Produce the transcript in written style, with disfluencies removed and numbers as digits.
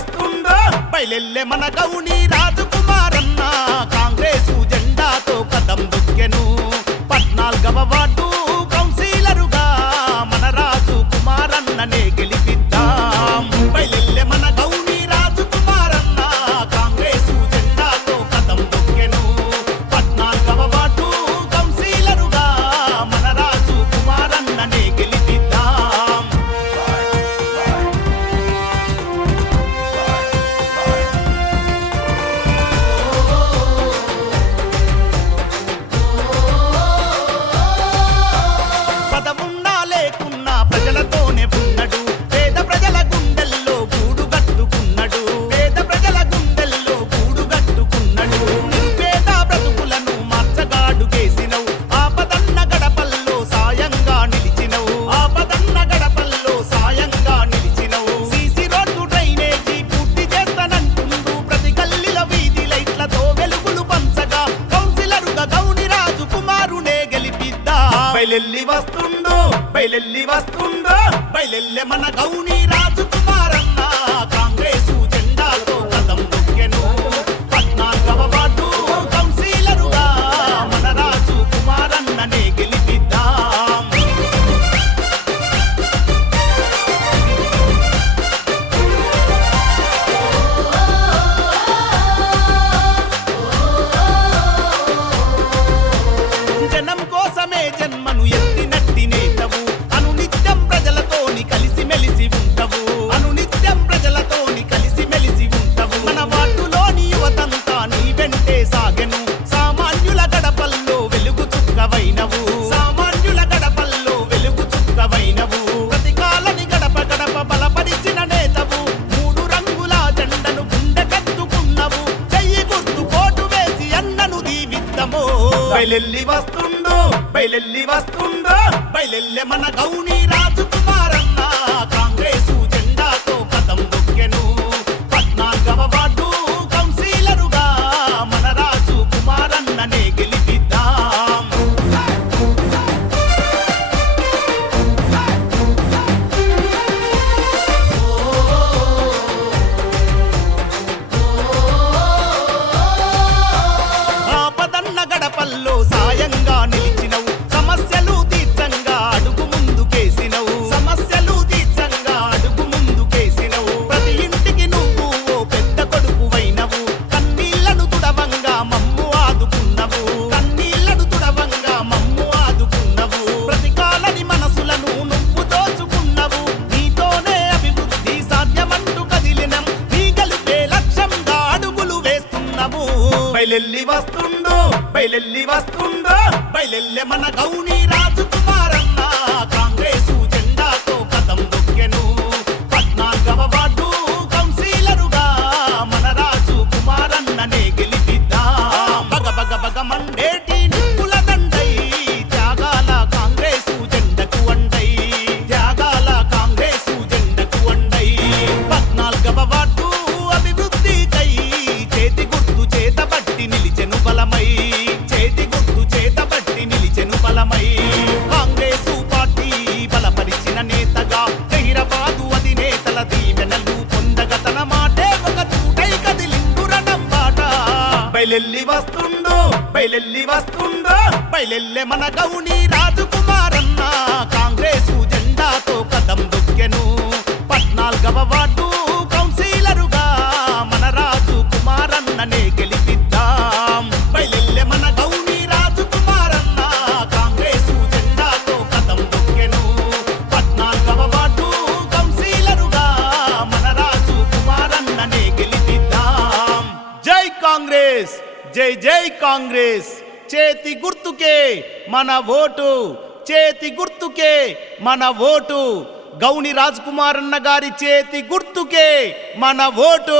వస్తుందో బయలెల్లె మన గౌని రాజకుమారన్న కాంగ్రెసు జెండాతో కదం దొక్కెను 14వ వార్డు కౌన్సిలరుగా మన రాజకుమారన్ననే గెలిపిద్దాం బయలెల్లె మన గౌని రాజకుమారన్న కాంగ్రెసు జెండాతో కదం దొక్కెను 14వ వార్డు కౌన్సిలరుగా మన రాజకుమారన్ననే గెలిపిద్దాం పదవున్నా లేకున్నా ప్రజలతోనే ఉన్నడు పేద ప్రజల గుండెల్లో గూడు గట్టుకున్నడు పేద ప్రజల గుండెల్లో గూడు గట్టుకున్నడు నిరుపేద బ్రతుకులను మార్చగాడుగేసినవు ఆపదన్న గడపల్లో సాయంగా నిలిచినవు ఆపదన్న గడపల్లో సాయంగా నిలిచినవు సీసీ రోడ్డు డ్రైనేజీ పూర్తి చేస్తానంటుండు ప్రతి గల్లీల వీధి లైట్లతో వెలుగులు పంచగా కౌన్సిలరుగా గౌని రాజు కుమారునే గెలిపిద్దా బయలెల్లి వస్తుందో బయలెల్లె మన గౌని రాజు కుమారన్న కాంగ్రెసు జెండాతో కదం దొక్కెను 14వ వార్డు కౌన్సిలరుగా మన రాజు కుమారన్ననే గెలిపిద్దాం జనం కోసమే జన్మను ఎత్తినట్టి నేతవు అనునిత్యం ప్రజలతోని కలిసి మెలిసి ఉంటవు అనునిత్యం ప్రజలతోని కలిసి మెలిసి ఉంటవు మన వార్డులోని యువతంతా నీ వెంటే సాగెను సామాన్యుల గడపల్లో వెలుగు చుక్కవైనవు సామాన్యుల గడపల్లో వెలుగు చుక్కవైనవు ప్రతి కాలని గడప గడప బలపరిచిన నేతవు 3 రంగుల జెండను గుండెకెత్తుకున్నవు చెయ్యి గుర్తు కోటు వేసి అన్నను దీవిద్దము బయలెల్లి వస్తుందో బయలెల్లె మన గౌని రాజు కుమారన్న కాంగ్రెసు జెండాతో కదం దొక్కెను 14వ వార్డు కౌన్సిలరుగా మన రాజు కుమారన్ననే గెలిపిద్దాం ఆపదన్న గడపల్లో సాయంగా నిలిచినవు సమస్యలు తీర్చంగా అడుగు ముందుకేసినవు సమస్యలు తీర్చంగా అడుగు ముందుకేసినవు ప్రతి ఇంటికి నువ్వు ఓ పెద్ద కొడుకువైనవు కన్నీళ్లను తుడవంగా మమ్ము ఆదుకున్నవు కన్నీళ్లను తుడవంగా మమ్ము ఆదుకున్నవు ప్రతి కాలని మనసులను నువ్వు దోచుకున్నవు నీతోనే అభివృద్ధి సాధ్యమంటూ కదిలినం నీ గెలుపే లక్ష్యంగా అడుగులు వేస్తున్నాము బయలెల్లి వస్తుందో బయలెల్లె మన గౌని రాజు కుమారన్న కాంగ్రెసు జెండాతో కదం దొక్కెను 14వ వార్డు కౌన్సిలరుగా మన రాజు కుమారన్ననే గెలిపిద్దాం బగ మండేటి నిప్పుల దండై త్యాగాల కాంగ్రెసు జెండకు అండై త్యాగాల కాంగ్రెసు జెండకు అండై 14వ వార్డు అభివృద్ధికై చేతి గుర్తు చేతబట్టి నిలిచెను బలమై చేతి గుర్తు చేతబట్టి నిలిచెను బలమై కాంగ్రెసు పార్టీ బలపరిచిన నేతగా జహీరాబాదు అధినేతల దీవెనలు పొందగ తన మాటే ఒక తూటై కదిలిండు రణం బాట బయలెల్లి వస్తుందో బయలెల్లె మన గౌని రాజు కుమారన్న కాంగ్రెసు జెండాతో కదం దొక్కెను 14వ వార్డు కౌన్సిలరుగా మన రాజు కుమారన్ననే గెలిపిద్దాం బయలెల్లె మన గౌని రాజు కుమారన్న కాంగ్రెసు జెండాతో కదం దొక్కెను 14వ వార్డు కౌన్సిలరుగా మన రాజు కుమారన్ననే గెలిపిద్దాం జై కాంగ్రెస్ జై కాంగ్రెస్ చేతి గుర్తుకే మన ఓటు చేతి గుర్తుకే మన ఓటు గౌని రాజకుమారన్న గారి చేతి గుర్తుకే మన ఓటు